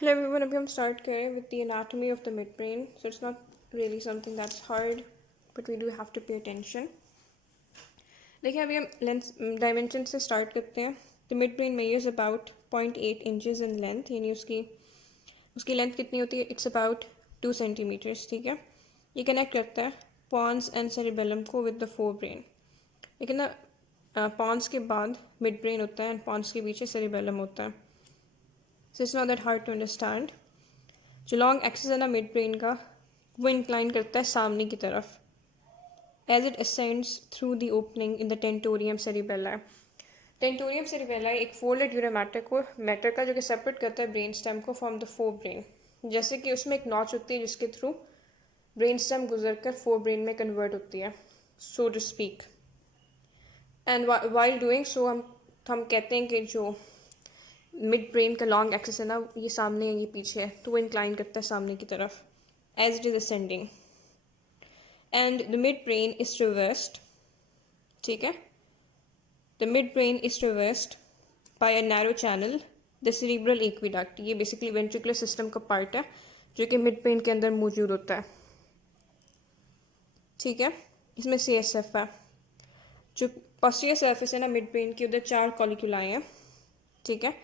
Hello everyone, अभी हम start करें with the anatomy of the midbrain. So it's not really something that's hard, but we do have to pay attention. देखिए अभी हम length dimension से start करते हैं. The midbrain measures about 0.8 inches in length, यानी उसकी length कितनी होती है? It's about 2 centimeters. ठीक है, ये कनेक्ट करता है pons and cerebellum को with the forebrain. लेकिन ना pons के बाद midbrain होता है and pons के पीछे cerebellum होता है. So it's not that hard to understand. जो लॉन्ग एक्सिस है ना मिड ब्रेन का, वो इंक्लाइन करता है सामने की तरफ as it ascends through the opening in the tentorium cerebelli. Tentorium cerebelli एक फोल्डेड यूरा मैटर का जो कि सेपरेट करता है ब्रेन स्टेम को फ्रॉम द फोर ब्रेन. जैसे कि उसमें एक नॉच होती है जिसके थ्रू ब्रेन स्टेम गुजर कर फोर ब्रेन में कन्वर्ट होती है, so to speak. And while doing so हम कहते हैं कि जो मिड ब्रेन का लॉन्ग एक्सिस है ना, ये सामने है ये पीछे है, तो वो इंक्लाइन करता है सामने की तरफ as it is ascending. And the mid brain is reversed. ठीक है, the mid brain is reversed by a narrow channel the cerebral aqueduct. ये बेसिकली वेंट्रिकुलर सिस्टम का पार्ट है जो कि मिड ब्रेन के अंदर मौजूद होता है. ठीक है, इसमें CSF है. जो पोस्टीरियर सर्फेस है ना मिड ब्रेन की, उधर 4 कॉलिक्यूलाई हैं. ठीक है,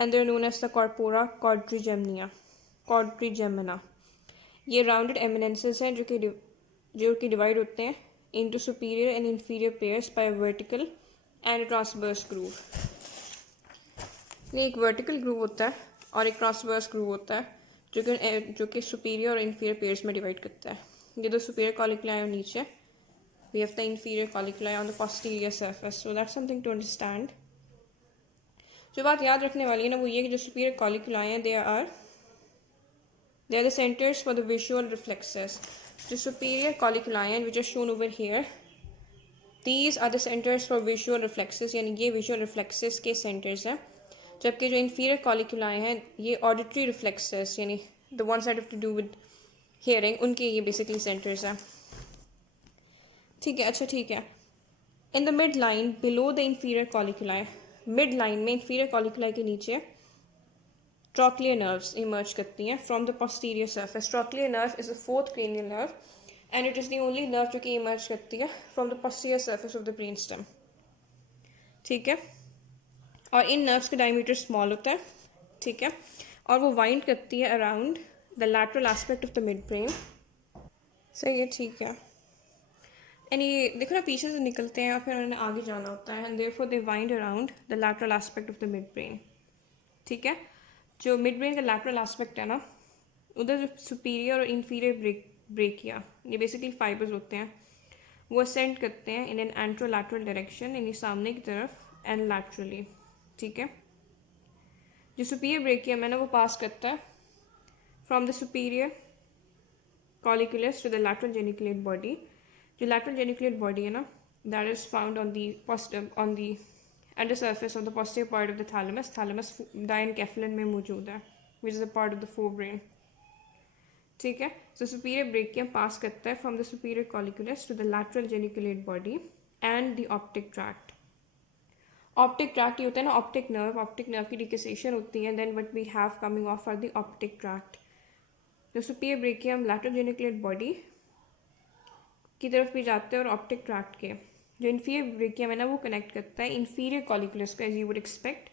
and they're known as the corpora quadrigemina. ये राउंडेड एमिनेंसेस हैं जो कि डिवाइड होते हैं into superior and inferior pairs bye vertical and transverse groove. ये एक वर्टिकल ग्रूव होता है और एक ट्रांसवर्स ग्रूव होता है जो कि सुपीरियर और इंफीरियर पेयर्स में डिवाइड करता है. ये दो सुपीरियर कॉलिक्यूलाई और नीचे we have the inferior colliculi on the posterior surface. So that's something to understand. जो बात याद रखने वाली है ना वो ये कि जो सुपीरियर कॉलिक्यूलाई हैं they are the centres for the visual reflexes. जो सुपीरियर कॉलिक्यूलाई हैं which are shown over here, these are the centres for visual reflexes, यानी ये विजुअल रिफ्लेक्सेस के सेंटर्स हैं. जबकि जो इंफीरियर कॉलिक्यूलाई हैं ये ऑडिटरी रिफ्लेक्सेस, यानी the ones that have to do with hearing, उनके ये बेसिकली सेंटर्स हैं. ठीक है, अच्छा ठीक है. In the midline below the inferior colliculi, midline में इंफीरियर कॉलिक्यूलाई के नीचे ट्रॉक्लियर नर्व्स इमर्ज करती हैं from the posterior surface. Trochlear nerve is the fourth cranial nerve and it is the only nerve जो कि emerge करती है from the posterior surface of the brainstem. ठीक है, और इन नर्व्स का डायमीटर स्मॉल होता है. ठीक है, और वो वाइंड करती है around the lateral aspect of the mid brain. सही है, ठीक है. एंड ये देखो ना पीछे से निकलते हैं और फिर उन्होंने आगे जाना होता है and therefore they wind around the lateral aspect of the mid brain. ठीक है, जो मिड ब्रेन का लैटरल एस्पेक्ट है ना, उधर जो सुपीरियर और इंफीरियर ब्रेकिया, ये बेसिकली फाइबर्स होते हैं, वो असेंड करते हैं इन एन एंट्रोलैटरल डायरेक्शन, यानी सामने की तरफ एंड लैटरली. ठीक है, जो सुपीरियर ब्रेकियम है ना वो पास करता है from the superior colliculus to the lateral geniculate body. जो लैटरल जेनिकुलेट बॉडी है ना, that is found on the under surface of the posterior part of the thalamus. Thalamus diencephalon में मौजूद है which is a part of the forebrain. ठीक है, so superior brachium pass करता है from the superior colliculus to the lateral geniculate body and the optic tract. Optic tract ये होता है ना ऑप्टिक नर्व की डिकेसेशन होती है, then what we have coming off are the optic tract. जो superior brachium lateral geniculate body की तरफ भी जाते हैं और ऑप्टिक ट्रैक्ट के जो इंफीरियर ब्रेकियम है ना वो कनेक्ट करता है इंफीरियर कॉलिकुलस का, as you would expect,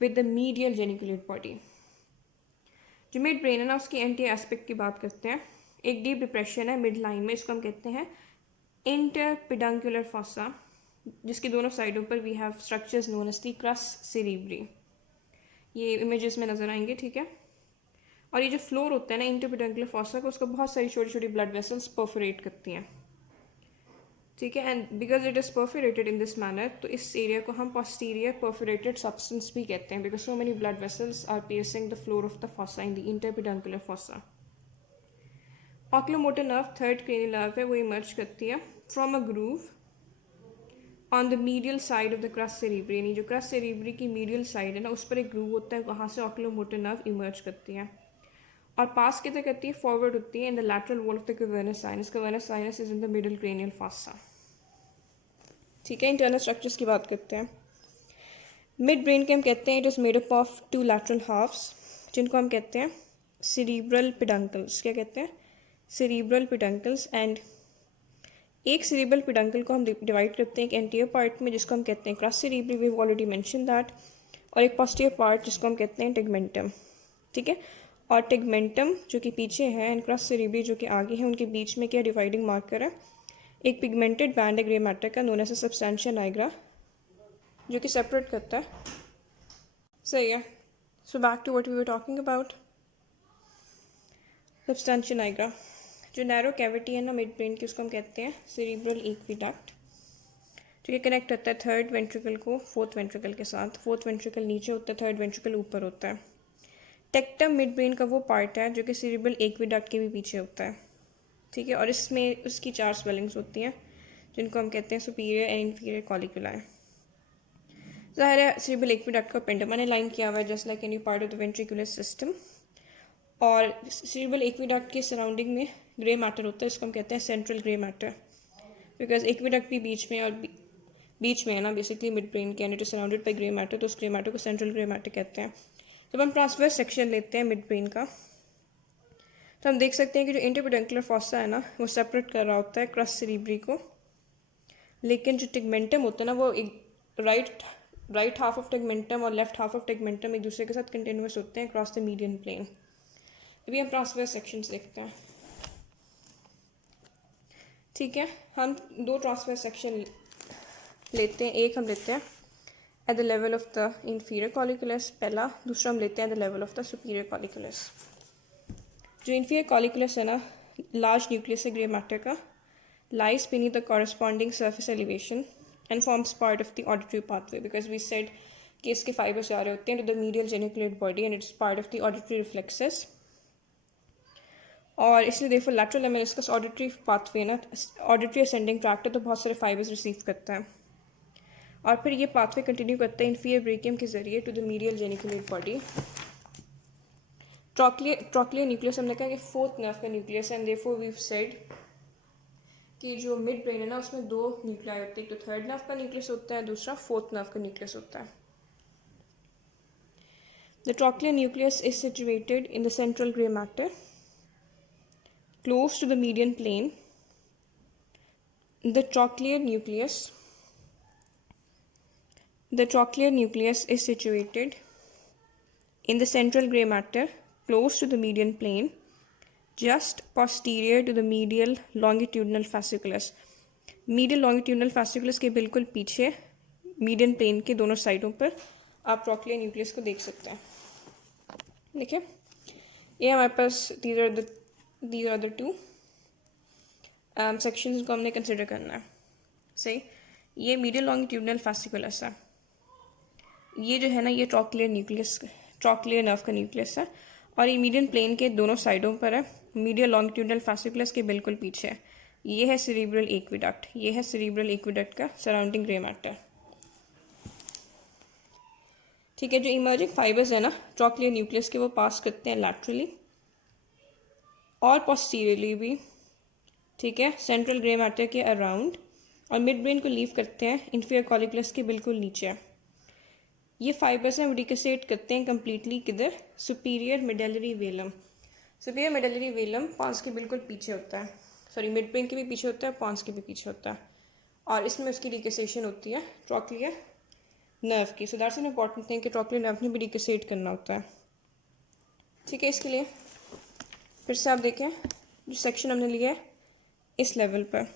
with the medial geniculate body. जो मिड ब्रेन है ना उसकी एंटी एस्पेक्ट की बात करते हैं. एक डीप डिप्रेशन है मिड लाइन में, इसको हम कहते हैं इंटरपेडंकुलर फॉसा, जिसकी दोनों साइडों पर we have structures known as the crus cerebri. ये इमेजेस में नजर आएंगे. ठीक है, और ये जो फ्लोर होता है ना इंटरपेडंकुलर फॉसा को, उसको बहुत सारी छोटी छोटी ब्लड वेसल्स परफोरेट करती हैं. ठीक है, and because it is perforated in this manner, तो इस एरिया को हम पोस्टीरियर परफोरेटेड सब्सटेंस भी कहते हैं because so many blood vessels are piercing the floor of the fossa in the interpeduncular fossa. Oculomotor nerve third cranial nerve है, वो emerge करती है from a groove on the medial side of the crus cerebri, यानी जो cross cerebri की medial side है ना उस पर एक ग्रूव होता है, वहाँ से ऑक्यूलोमोटर नर्व इमर्ज करती है और पास किधर करती है, फॉरवर्ड होती है in the lateral wall of the cavernous sinus. Cavernous sinus is in the middle cranial fossa. ठीक है, इंटरनल स्ट्रक्चर्स की बात करते हैं. मिड ब्रेन के हम कहते हैं it is made up of 2 lateral halves. जिनको हम कहते हैं सेरिब्रल पेडंकल्स। क्या कहते हैं? Cerebral peduncles. एंड एक सेरिब्रल पेडंकल को हम डिवाइड करते हैं एक एंटीरियर पार्ट में जिसको हम कहते हैं crus cerebri, we have already mention that, और एक पोस्टीरियर पार्ट जिसको हम कहते हैं टेगमेंटम। ठीक है, और टेगमेंटम जो कि पीछे है एंड क्रस सेरिब्री जो कि आगे है, उनके बीच में क्या डिवाइडिंग मार्कर है? एक पिगमेंटेड बैंड है ग्रे मैटर का, known as a substantia nigra, जो कि सेपरेट करता है। सही है। So back to what we were talking about, substantia nigra. जो नैरो कैविटी है ना मिड ब्रेन की, उसको हम कहते हैं सेरिब्रल एक्विडक्ट, जो कि कनेक्ट होता है थर्ड वेंट्रिकल को फोर्थ वेंट्रिकल के साथ। फोर्थ वेंट्रिकल नीचे होता है, थर्ड वेंट्रिकल ऊपर होता है। टेक्टम मिड ब्रेन का वो पार्ट है जो कि सेरिब्रल एक्विडक्ट के भी पीछे होता है। ठीक है, और इसमें उसकी 4 स्वेलिंग्स होती हैं जिनको हम कहते हैं सुपीरियर एंड इंफीरियर कॉलिकुलाई। ज़ाहिर है सेरिब्रल एक्विडक्ट का पेंडमा ने लाइन किया हुआ है just like any part of the ventricular system, और सेरिब्रल एक्विडक्ट के सराउंडिंग में ग्रे मैटर होता है, इसको हम कहते हैं central grey matter, because aqueduct भी बीच में, और बीच में है ना बेसिकली मिड ब्रेन के, and it is surrounded by grey matter, तो उस ग्रे मैटर को सेंट्रल ग्रे मैटर कहते हैं। जब हम ट्रांसवर्स सेक्शन लेते हैं मिड ब्रेन का, तो हम देख सकते हैं कि जो इंटरपेडेंकुलर फॉसा है ना, वो सेपरेट कर रहा होता है क्रस सेरिब्री को, लेकिन जो टेगमेंटम होता है ना, वो एक राइट हाफ ऑफ टेगमेंटम और लेफ्ट हाफ ऑफ टेगमेंटम एक दूसरे के साथ कंटिन्यूस होते हैं क्रॉस द मीडियन प्लेन। अभी हम ट्रांसवर्स सेक्शंस देखते हैं। ठीक है, हम 2 ट्रांसवर्स सेक्शन लेते हैं। एक हम लेते हैं at the level of the inferior colliculus पहला, दूसरा हम लेते हैं at the level of the superior colliculus. जो इंफीरियर कॉलिकुलस है ना, लार्ज न्यूक्लियस है ग्रे मैटर का, lies beneath the corresponding surface elevation and forms part of the auditory pathway, because we said कि इसके fibers जा रहे होते हैं to the medial geniculate body and it's part of the auditory reflexes, और इसलिए therefore lateral lemniscus auditory pathway ना auditory ascending tract है, तो बहुत सारे fibers रिसीव करता है, और फिर ये pathway कंटिन्यू करता है inferior brachium के जरिए to the medial geniculate body। Trochlear nucleus हमने कहा कि 4th नर्व का न्यूक्लियस है, एंड therefore we've said कि जो मिड ब्रेन है ना, उसमें 2 न्यूक्लियाई होते हैं, एक तो 3rd नर्व का न्यूक्लियस होता है, दूसरा 4th नर्व का न्यूक्लियस होता है। The trochlear nucleus is situated in the central grey matter close to the median plane. The trochlear nucleus is situated in the central gray matter close to the median plane just posterior to the medial longitudinal fasciculus। medial longitudinal fasciculus के बिल्कुल पीछे median plane के दोनों साइडों पर आप trochlear nucleus को देख सकते हैं। देखिए, ये हमारे पास these are the 2 सेक्शंस को हमने कंसिडर करना है। सही, ये मीडियल लॉन्गिट्यूडनल fasciculus है, ये जो है ना ये ट्रॉक्लियर नर्व का न्यूक्लियस है, और ये मीडियन प्लेन के दोनों साइडों पर है, मीडियल लॉन्गिट्यूडनल fasciculus के बिल्कुल पीछे है। ये है सेरिब्रल एक्विडक्ट, ये है सेरिब्रल एक्विडक्ट का सराउंडिंग ग्रे मैटर। ठीक है, जो इमर्जिंग फाइबर्स है ना ट्रॉक्लियर न्यूक्लियस के, वो पास करते हैं लैटरली और पोस्टीरियरली भी। ठीक है, सेंट्रल ग्रे मैटर के अराउंड, और मिड ब्रेन को लीव करते हैं इंफीरियर कॉलिकुलस के बिल्कुल नीचे। ये फाइबर्स हैं वो डिकसेट करते हैं कम्प्लीटली किधर? Superior medullary velum. Superior medullary velum pons के बिल्कुल पीछे होता है, सॉरी मिड ब्रेन के भी पीछे होता है, पॉन्स के भी पीछे होता है, और इसमें उसकी डिकसेशन होती है ट्रॉक्लियर नर्व की। So that's an important thing कि ट्रॉक्लियर नर्व ने भी डिकसेट करना होता है। ठीक है, इसके लिए फिर से आप देखें जो सेक्शन हमने लिया है इस लेवल पर,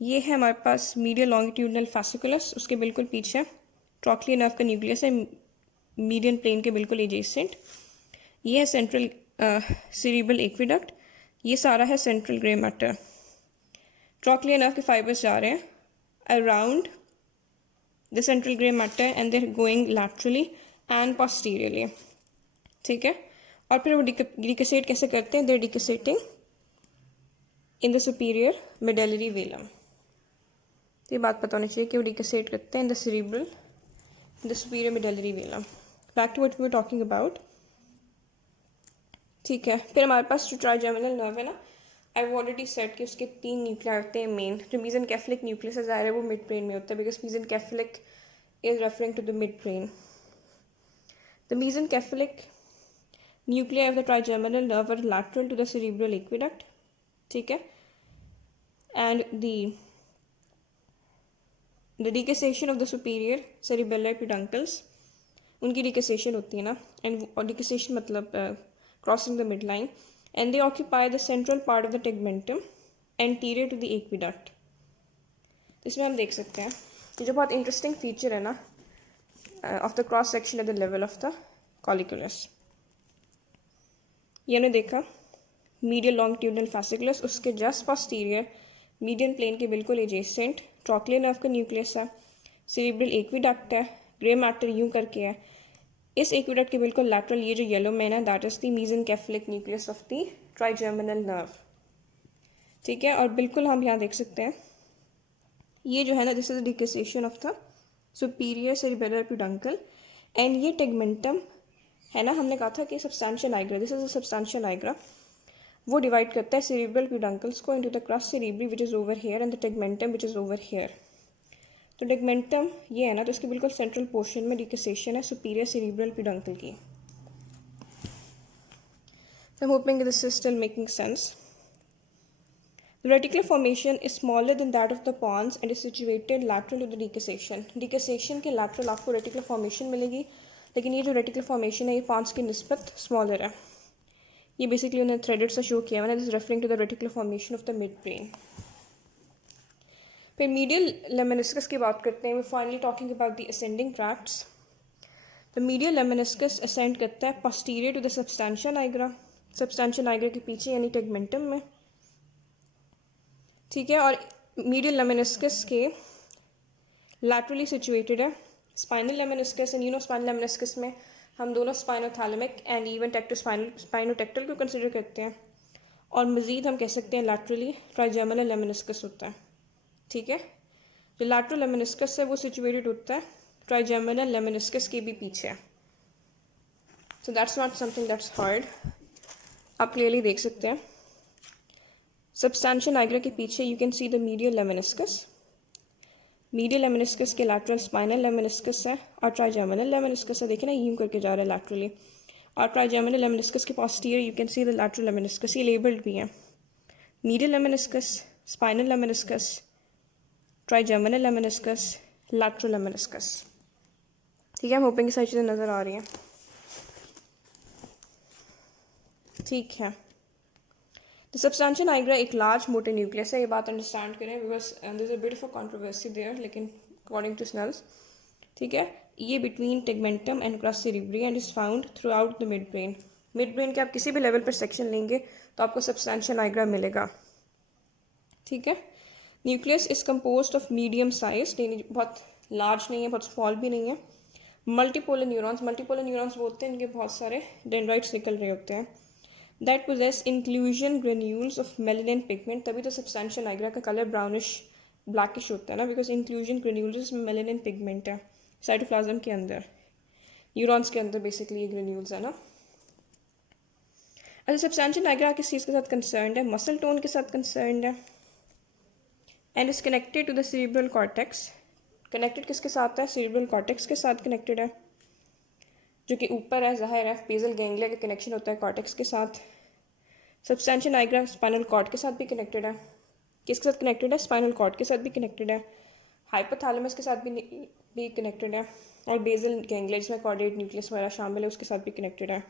ये है हमारे पास मीडियल लॉन्गिट्यूडनल fasciculus, उसके बिल्कुल पीछे ट्रॉक्लियर नर्व का न्यूक्लियस है मीडियन प्लेन के बिल्कुल एजेसेंट। ये है सेंट्रल सेरिब्रल एक्विडक्ट, ये सारा है central grey matter. Trochlear nerve के फाइबर्स जा रहे हैं around the central grey matter and they're going laterally and posteriorly. ठीक है, और फिर वो डिकसेट कैसे करते हैं? They're decussating in the superior medullary velum. तो ये बात पता होनी चाहिए कि वो डिकसेट करते हैं in the cerebral the superior medullary velum। Back to what we were talking about। ठीक है, फिर हमारे पास जो ट्राइजेमिनल नर्व है ना, आई हैव ऑलरेडी सेड कि उसके 3 न्यूक्लियाई होते हैं मेन। जो मेसेनकेफेलिक न्यूक्लियस है ज़ाहिर है वो मिड ब्रेन में होता है, because mesencephalic is referring to the mid brain. The mesencephalic nuclei of the trigeminal nerve are lateral to the cerebral aqueduct, ठीक है, and the decussation of the superior cerebellar peduncles, उनकी decussation होती है ना, and decussation मतलब crossing the midline, and they occupy the central part of the tegmentum anterior to the aqueduct. इसमें हम देख सकते हैं कि जो बहुत इंटरेस्टिंग फीचर है ना of the cross section at the level of the colliculus, ये हमने देखा मीडियल लॉन्गिट्यूडिनल फैसिकुलस, उसके जस्ट पोस्टीरियर मीडियन प्लेन के बिल्कुल एजेसेंट ट्रॉक्लियर नर्व का न्यूक्लियस है, सेरिब्रल एक्विडक्ट है, ग्रे मैटर यूं करके है, इस एक्विडक्ट के बिल्कुल लैटरल ये जो येलो मैन है that is the mesencephalic nucleus of the trigeminal nerve, ठीक है। और बिल्कुल हम यहाँ देख सकते हैं ये जो है ना this is the decussation of the superior cerebellar peduncle, and ये टेगमेंटम है ना, हमने कहा था कि substantia Niagara, this is the substantia Niagara, वो डिवाइड करता है सेरिब्रल पेडुंकल्स को into the crus सेरिब्री which is over here and the tegmentum which is over here. तो टेगमेंटम ये है ना, तो इसके बिल्कुल सेंट्रल पोर्शन में डिकेसेशन है सुपीरियर सेरिब्रल पेडुंकल की। So I'm hoping this is still making sense. The reticular formation is smaller than that of the pons and is situated lateral to the decussation. Decussation के lateral आपको reticular formation मिलेगी, लेकिन ये जो reticular formation है ये pons की निस्बत smaller है। ये बेसिकली उन्हें थ्रेडेड सा शो किया है, this is referring to the reticular formation of the mid brain. फिर मीडियल लेमेनिस्कस की बात करते हैं, we finally talking about the ascending tracts. The medial lemniscus ascend करता है posterior to the substantia nigra, substantia nigra के पीछे यानी टेगमेंटम में, ठीक है। और मीडियल लेमेनिस्कस के लैटरली सिचुएटेड है spinal lemniscus and spinal lemniscus में हम दोनों स्पाइनोथैलेमिक एंड इवन स्पाइनोटेक्टल को कंसिडर करते हैं, और मज़ीद हम कह सकते हैं लैटरली ट्राइजेमिनल लेमेनिस्कस होता है, ठीक है। जो लैटरल लेमेनिस्कस है वो सिचुएटेड होता है ट्राइजेमिनल लेमेनिस्कस के भी पीछे, so that's not something that's hard, आप क्लियरली देख सकते हैं। सब्सटेंशिया नाइग्रा के पीछे you can see the medial lemniscus, medial lemniscus के लैटरल स्पाइनल लेमेनिस्कस है और ट्राइजेमिनल लेमेनिस्कस है, देखिए ना यूं करके जा रहा है लैटरली, और ट्राइजेमिनल लेमेनिस्कस के posterior you can see the lateral lemniscus, ये लेबल्ड भी है medial lemniscus, spinal lemniscus, trigeminal lemniscus, lateral lemniscus, ठीक है। हम होपिंग की सारी चीज़ें नज़र आ रही हैं, ठीक है। तो सब्सटेंशिया नाइग्रा एक लार्ज मोटर न्यूक्लियस है, ये बात अंडरस्टैंड करें because there is a bit of a controversy there, लेकिन अकॉर्डिंग टू स्नेल्स, ठीक है, ये between tegmentum and crus cerebri and is found throughout the mid brain. Midbrain के आप किसी भी लेवल पर सेक्शन लेंगे तो आपको सब्सटेंशिया नाइग्रा मिलेगा, ठीक है। Nucleus is composed of medium size, बहुत लार्ज नहीं है बहुत स्मॉल भी नहीं है, मल्टीपोलर न्यूरॉन्स बोलते हैं, इनके बहुत सारे डेंड्राइट्स निकल रहे होते हैं, that possess inclusion granules of melanin pigment, तभी तो सब्सटेंशिया नाइग्रा का कलर ब्राउनिश ब्लैकिश होता है ना, बिकॉज इंक्लूजन ग्रेन्यूल्स में मेलानिन पिगमेंट है साइटोप्लाज्म के अंदर, न्यूरॉन्स के अंदर बेसिकली ये ग्रेन्यूल्स है ना। अच्छा, सब्सटेंशिया नाइग्रा किस चीज़ के साथ कंसर्न्ड है, मसल टोन के साथ कंसर्न्ड है, and is connected to the cerebral cortex. Connected किसके साथ है, सेरिब्रल कॉर्टेक्स के साथ कनेक्टेड है, जो कि ऊपर है, जाहिर है बेसल गैंग्लिया का कनेक्शन होता है कॉर्टेक्स के साथ। सब्सटेंशिया नाइग्रा स्पाइनल कॉर्ड के साथ भी कनेक्टेड है, किसके साथ कनेक्टेड है, स्पाइनल कॉर्ड के साथ भी कनेक्टेड है, हाइपोथैलेमस के साथ भी कनेक्टेड है, और बेसल गैंग्लिया जिसमें कॉर्डेट न्यूक्लियस वगैरह शामिल है उसके साथ भी कनेक्टेड है।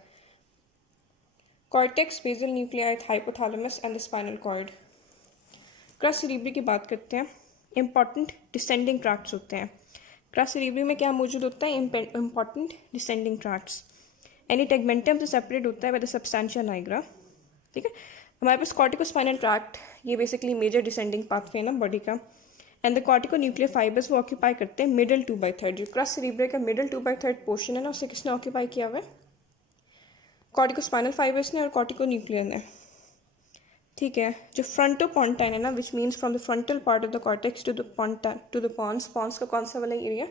Cortex, basal nuclei, hypothalamus and the spinal cord. Crus cerebri की बात करते हैं, इंपॉर्टेंट डिसेंडिंग ट्रैक्ट्स होते हैं। क्रस सेरिब्री में क्या मौजूद होता है, important descending tracts, any tegmentum से सेपरेट होता है बाय द सब्सटेंशिया नाइग्रा, ठीक है। हमारे पास कॉर्टिको स्पाइनल ट्रैक्ट, ये बेसिकली मेजर डिसेंडिंग पाथवे है ना बॉडी का, and the cortico nuclear fibres वो ऑक्यूपाई करते हैं मिडल 2/3, जो क्रस सेरिब्रे का मिडल 2/3 पोर्शन है ना उसे किसने ऑक्यूपाई किया हुआ है, कॉर्टिको स्पाइनल फाइबर्स ने और कॉर्टिको न्यूक्लियर ने, ठीक है। जो फ्रंटोपोंटाइन है ना which means from the frontal part of the cortex to the pons का कौन सा वाला एरिया,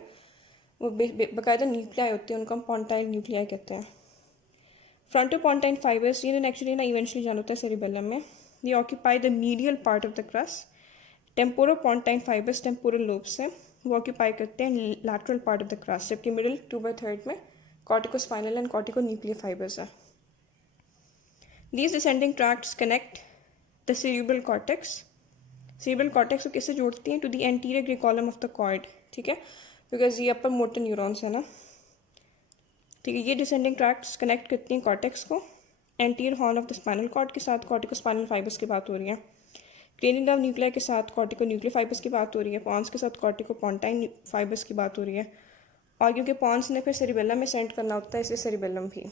वो बाकायदा न्यूक्लियाई होते हैं, उनको हम पोंटाइल न्यूक्लियाई कहते हैं। फ्रंटोपोंटाइन फाइबर्स ये एक्चुअली ना इवेंचुअली जान होता है सेरिबेलम में, ये occupy the medial part of the crus. Temporopontine fibres temporal lobe से वो ऑक्यूपाई करते हैं lateral part of the crus, जबकि मिडिल 2/3 में corticospinal and corticonuclear fibres है, These descending tracts connect the cerebral cortex. Cerebral cortex को किससे जोड़ती हैं? To the anterior grey column of the cord, ठीक है, बिकॉज ये अपर मोटर न्यूरॉन्स है ना, ठीक है। ये डिसेंडिंग ट्रैक्ट्स कनेक्ट करती हैं कॉर्टेक्स को anterior horn of the spinal cord के साथ। कॉर्टिको स्पाइनल फाइबर्स की बात हो रही है। क्रेनियल नर्व न्यूक्लियर के साथ कॉर्टिको न्यूक्लियर फाइबर्स की बात हो रही है। पॉन्स के साथ कॉर्टिको पॉन्टाइन फाइबर्स की बात हो रही है। और क्योंकि पॉन्स ने फिर सेरिबेलम में सेंड करना होता है, इसलिए सेरिबेलम भी।